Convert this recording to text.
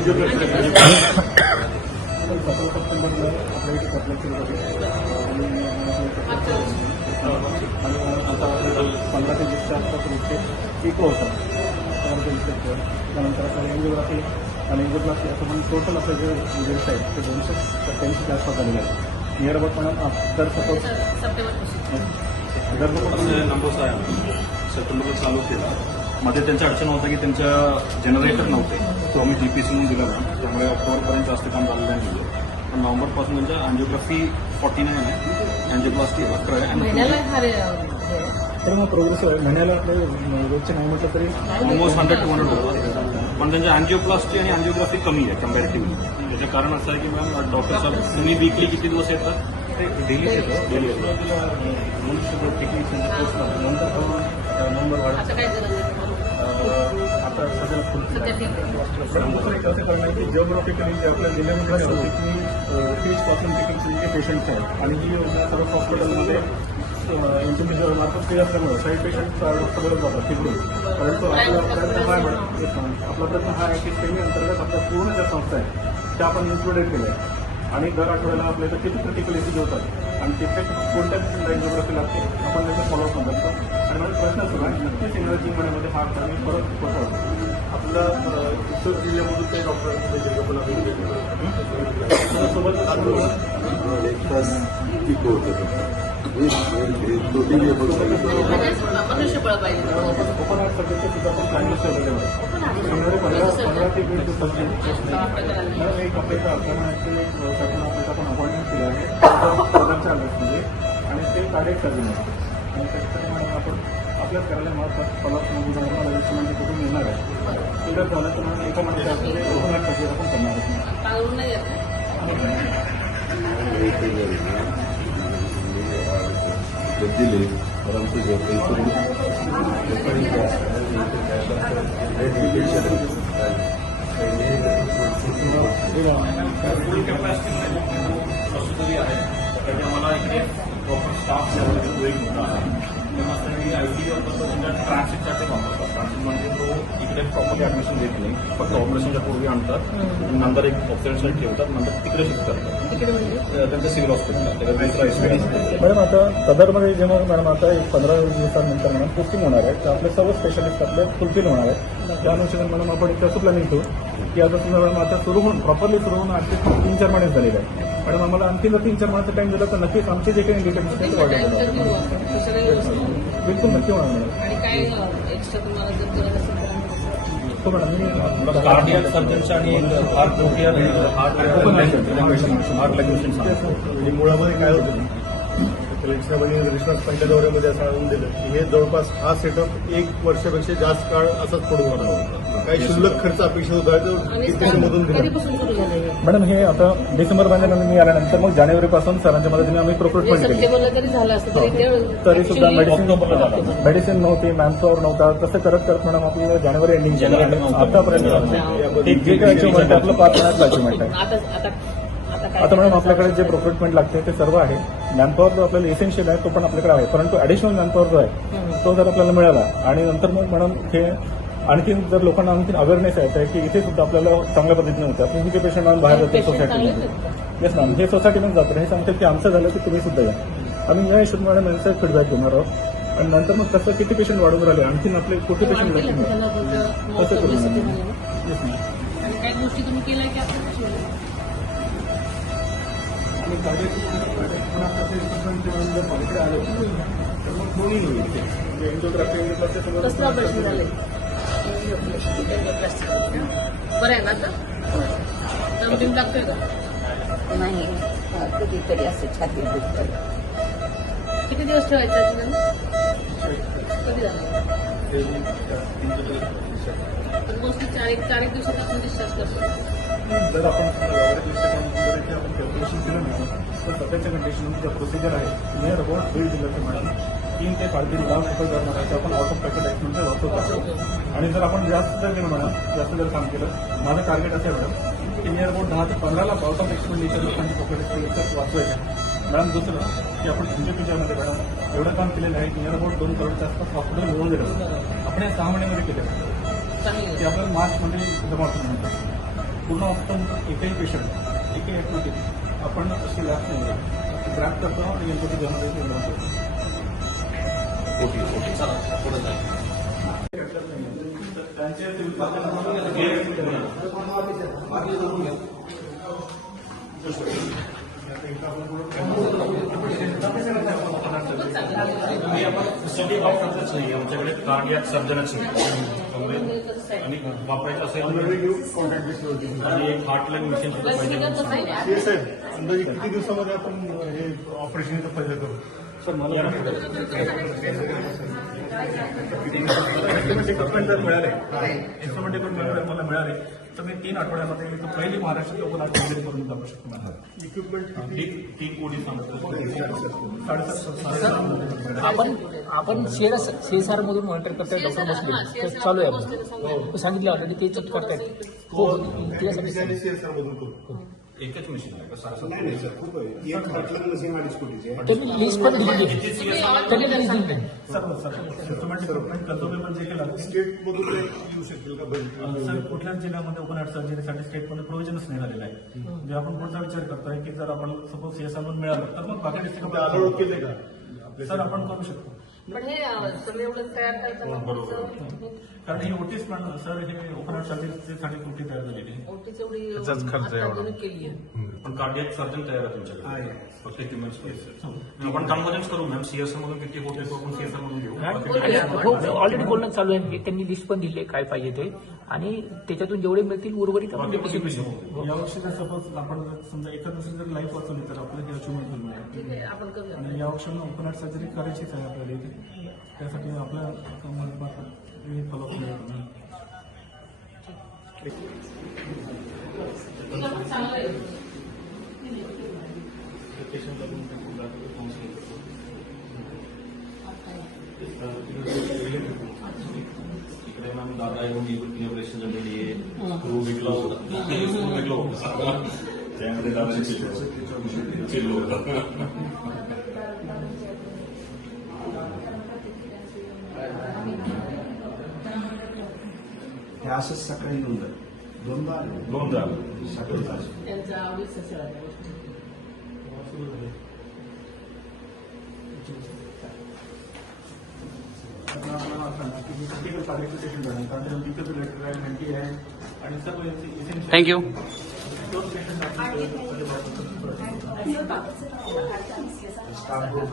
सप्टेंबरला आपल्या इथे कपल्याची आणि आता 15 ते 20 आसपास रोजचे इको होतात त्यानंतर आपल्याला एंजिओग्राफी आणि एंजिओप्लास्टी असं पण टोटल आपलं जे रिझल्ट आहेत ते 287 आसपास झालेले आहेत. नियर अबाउट पण दर सपोज नंबर सप्टेंबरला चालू केला. मध्ये त्यांची अडचण होतं की त्यांच्या जनरेटर नव्हते, तो आम्ही जीपीसी म्हणून दिला ना, त्यामुळे ऑक्टोबरपर्यंत जास्त काम झालेलं नाही दिलं. पण नोव्हेंबरपासून त्यांच्या अँजिओग्राफी 49 आहे, अँजिओप्लास्टी 11 आहे. तर मग प्रोग्रेसिव्ह आहे. महिन्याला आपले रोजचे नाही म्हटलं तरी ऑलमोस्ट 100-200 होतं. पण त्यांच्या अँजिओप्लास्टी आणि अँजिओग्राफी कमी आहे कम्पॅरेटिव्हली. त्याचं कारण असं आहे की मॅम डॉक्टर साहेब तुम्ही वीकली किती दिवस येतात? ते डेली येतं. डेली येतं. नंतर नंबर वाढत आता सध्या असं करणं आहे की जिओग्राफिकली जे आपल्या जिल्ह्यामध्ये किती 30% जे पेशंट्स आहेत आणि ही योजना सर्व हॉस्पिटलमध्ये इंडिव्हिज्युअल मार्फत केली असल्यामुळे काही पेशंट सगळं जातात तिकडून. परंतु आपला प्रयत्न हा आहे की सेमी अंतर्गत आपल्या पूर्ण ज्या संस्था आहेत त्या आपण इन्क्लुडेड केल्या आहेत आणि दर आठवड्याला आपल्या इथं किती क्रिटिकल एसिड होतात आणि तिथे कोणत्या पेशंटला एंजिओग्राफी लागते आपण त्याचा फॉलोअप करतो. आणि माझा प्रश्न सुरू आहे, नक्कीच येणाऱ्या 3 महिन्यामध्ये हा आम्ही परत होतो. आपलं उत्तर जिल्ह्यामधून ते डॉक्टरांमध्ये सोबतच एक तास पीक होतं ओपन हार्ट सब्जेक्टचे सुद्धा आपण प्लॅनिंग ठेवलेले आहे. 15 ते 20 दिवसाची एक आपल्या आपल्याला आपण अपॉइंटमेंट केलं आहे 2004 ऑगस्टमध्ये आणि ते कार्डियक सर्जन आहे आणि त्याच्यामुळे आपण आपल्याच कार्यालयामार्फत पलासमध्ये रजिस्ट्रेशन कुठून येणार आहे. क्लिअर झालं तर एका महिन्यामध्ये ओपन हार्ट सर्जरी आपण करणार दिले परंतु फुल कॅपॅसिटी आहे. त्याच्यामुळे आम्हाला इकडे प्रॉपर स्टाफ एक मोठा आहे. आयसीयू ट्रान्सिटसाठी वापरतात. ट्रान्सिट म्हणजे तो इकडे प्रॉपरली ऍडमिशन देत नाही, फक्त ऑपरेशनच्या पूर्वी आणतात, नंतर एक ऑपरेशनसाठी ठेवतात, नंतर तिकडे शिफ्ट करतात त्यांच्या सिव्हिल हॉस्पिटलला. त्याला दुसरा एक्सपिरियन्स. मॅडम आता सदरमध्ये जेव्हा मॅडम आता एक 15 दिवसानंतर मॅडम पोस्टिंग होणार आहे तर आपले सर्व स्पेशालिस्ट आपले फुलफिल होणार आहेत. त्या अनुषंगाने मॅडम आपण एक असं प्लॅनिंग करू की आता तुम्ही मॅडम आता सुरू होऊन प्रॉपरली सुरू होऊन आणखी 3-4 महिने झालेले आहे. मॅडम आम्हाला आणखी जर 3-4 महिन्याचा टाइम दिला तर नक्कीच आमचे जे काही डिटेल्स आहेत ते वाढेल. बिलकुल नक्की होणार मॅडम. हो मॅडम मी कार्डियक सर्जनच्या आणि हार्ट आणि मुळामध्ये काय होतं कलेक्शनामध्ये रिस्पॉन्स पंचगौऱ्यामध्ये असं आणून दिलं की हे जवळपास हा सेटअप 1 वर्षापेक्षा जास्त काळ असाच पडून राहणार होता. काही शिल्लक खर्च अपेक्षित होता तो मधून दिला. मॅडम हे आता डिसेंबर महिन्यामध्ये मी आल्यानंतर मग जानेवारीपासून सरांच्या मदतीने आम्ही प्रोक्रुटमेंट केली. तरी सुद्धा मेडिसिन नव्हती, मॅनपॉवर नव्हता. तसं करत करत मॅडम आपल्याला जानेवारी एंडिंग आतापर्यंत जे काही अचिव्हमेंट आपलं 5 महिन्यातलं अचिव्हमेंट आहे. आता मॅडम आपल्याकडे जे प्रोक्रुटमेंट लागते ते सर्व आहे. मॅनपॉवर जो आपल्याला इसेन्शियल आहे तो पण आपल्याकडे आहे, परंतु ऍडिशनल मॅनपॉवर जो आहे तो जर आपल्याला मिळाला आणि नंतर मग मॅडम हे आणखी जर लोकांना आणखी अवेअरनेस आहे की इथे सुद्धा आपल्याला चांगल्या पद्धतीने होतं. आपण किती पेशंट बाहेर जातो सोसायटीमध्ये. येस मॅम, हे सोसायटीमध्ये जातं. हे सांगतात की आमचं झालं की तुम्ही सुद्धा या. आम्ही या हिशोब मॅडम यांचा फीडबॅक घेणार आहोत आणि नंतर मग कसं किती पेशंट वाढून राहिले, आणखीन आपले कुठे पेशंट येस मॅम. बरं आहे ना आता दम लागतोय का? नाही कधीतरी असं छाती दुखतं. किती दिवस ठेवायचं कधी झालं? मोस्टली 4 दिवसात आपण डिस्चार्ज करतो. जर आपण कॅल्क्युलेशन केलं ना तर सध्याच्या कंडिशनमध्ये ज्या प्रोसिजर आहे नियर अबाउट 1.5 दिवसाचं मॅडम 3 ते 3.5 लाख रुपये दर महिन्याचे आपण आउट ऑफ पॅकेट ॲक्टमध्ये वापरतो. आणि जर आपण जास्त जर केलं मॅडम, जास्त जर काम केलं, माझं टार्गेट असं आहे मॅडम की नियर अबाउट 10 ते 15 लाख आउट ऑफ एक्सपेंडिचर लोकांची पॉकेट एक्सपेंडिचर वाचवायचे. मॅडम दुसरं की आपण तुमच्यामध्ये मॅडम एवढं काम केलेलं आहे की नियर अबाउट 2 करोडच्या आसपास हॉस्पिटल मिळून दिलं. आपण या 6 महिन्यामध्ये केलं की आपल्याला मार्चमध्ये जमा होतं. पूर्ण हॉस्पिटल एकही पेशंट एकही ॲटोमॅटिक आपण अशी लॅब नाही ग्रॅप करतो आणि एलबीटी घेऊन सिटी डॉक्टरच नाही आमच्याकडे कार्डियाक सर्जनच नाही आणि वापरायचं असेल आणि एक हार्टलाईन मशीन सुद्धा पाहिजे. हे साहेब अंदाजे किती दिवसामध्ये आपण हे ऑपरेशन पहिलं करू? सर मला इन्स्ट्रुमेंट इक्विपमेंट जर मिळाले इन्स्ट्रुमेंट इक्विपमेंट मला मिळाले तर मी 3 आठवड्यामध्ये पहिली महाराष्ट्र ओपन हार्ट सर्जरी करून जाऊ शकतो. इक्विपमेंट ती कोडी सांगतो. आपण सीएसआर मधून मॉनिटर करताय डॉक्टर बसले तर चालू आहे आपण सांगितलं ऑलरेडी ते चेक करतायत. हो त्यासाठी CSR मधून करू. एकच मशीन आहे का सारखं? त्यांनी लिस्ट पण दिलेली आहे. त्यांनी लिस्ट दिली आहे. सर्व सर इन्स्ट्रुमेंट इक्विपमेंट कन्झ्युमेबल जे केलं स्टेट मधून काही येऊ शकेल का बरं? सर कुठल्याच जिल्ह्यामध्ये ओपन हार्ट सर्जरीसाठी स्टेटमध्ये प्रोव्हिजनच नाही झालेलं आहे. म्हणजे आपण पुढचा विचार करतोय की जर आपण सपोज सीएसआर म्हणून मिळालं तर मग बाकी डिस्ट्रिक्ट अलॉट केले का? सर आपण करू शकतो. पण हे सगळं एवढं तयार करताना कारण ही ओटीच पण सर हे ओपन हार्ट सर्जरीसाठी ओटी तयार झालेली आहे. ओटीच एवढी आता केली आहे. पण कार्डियाक सर्जन तयार आहे तुमच्याकडे फक्त इक्विपमेंट्स पाहिजे. आपण कन्व्हर्जन्स करू मॅम सीएसआर मधून किती होते तो आपण सीएसआर मधून घेऊ. ऑलरेडी बोलणं चालू आहे. त्यांनी लिस्ट पण दिली काय पाहिजे ते आणि त्याच्यातून जेवढे मिळतील उर्वरित आपण यावर्षी जर सपोज आपण समजा एका दिवशी जर लाईफ वाचवली तर आपल्याला हे अचिव्हमेंट मिळेल. ठीक आहे आपण करूया. आणि यावर्षी ओपन हार्ट सर्जरी करायचीच आहे आपल्याला इथे. त्यासाठी आपल्या फॉलोअप मिळेल. इकडे मॅम दादा येऊन इनोग्रेशन झालेली आहे. स्क्रू विकला होता त्यामध्ये दादाची चिल्लो होता. हे असंच सकाळी दोनदा सकाळी त्यांचा आवडीच असेल. क्रिटिकल क्वालिफिकेशन झालं कारण तिथं लेटर आहे मेंटी आहे आणि सर्व इसेन्शियल थँक्यू. Staff group